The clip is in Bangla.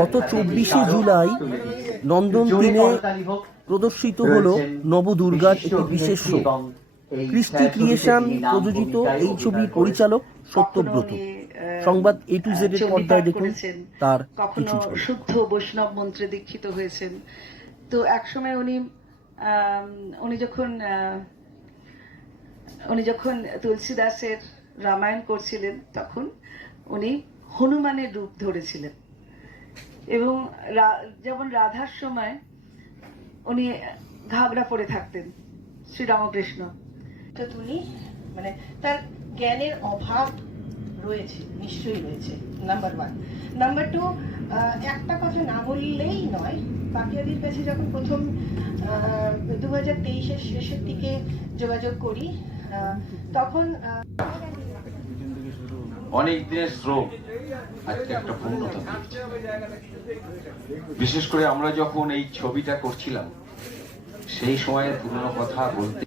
গত 24শে জুলাই নন্দন 3-এ প্রদর্শিত হলো নবদুর্গার একটি বিশেষ শো। কৃষ্টি ক্রিয়েশন প্রযোজিত এই ছবির পরিচালক সত্যব্রত। সংবাদ A to Z এর পর্দায় দেখুন তার কিছু ছবি। শুদ্ধ বৈষ্ণব মন্ত্রে দীক্ষিত হয়েছেন। তো একসময় উনি যখন তুলসীদাসের রামায়ণ করছিলেন তখন উনি হনুমানের রূপ ধরেছিলেন এবং যেমন রাধার সময় উনি ঘাগরা পরে থাকতেন শ্রীরামকৃষ্ণ। তো উনি মানে তার জ্ঞানের অভাব রয়েছে, নিশ্চয়ই রয়েছে, নাম্বার 1। নাম্বার 2, একটা কথা না বললেই নয়, পাপিয়াদির কাছে যখন প্রথম 2023-এর শেষের দিকে যোগাযোগ করি তখন অনেক দিনের শ্রম আজকে একটা পূর্ণতা পেয়েছে। বিশেষ করে আমরা যখন এই ছবিটা করছিলাম সেই সময়ের পুরনো কথা বলতে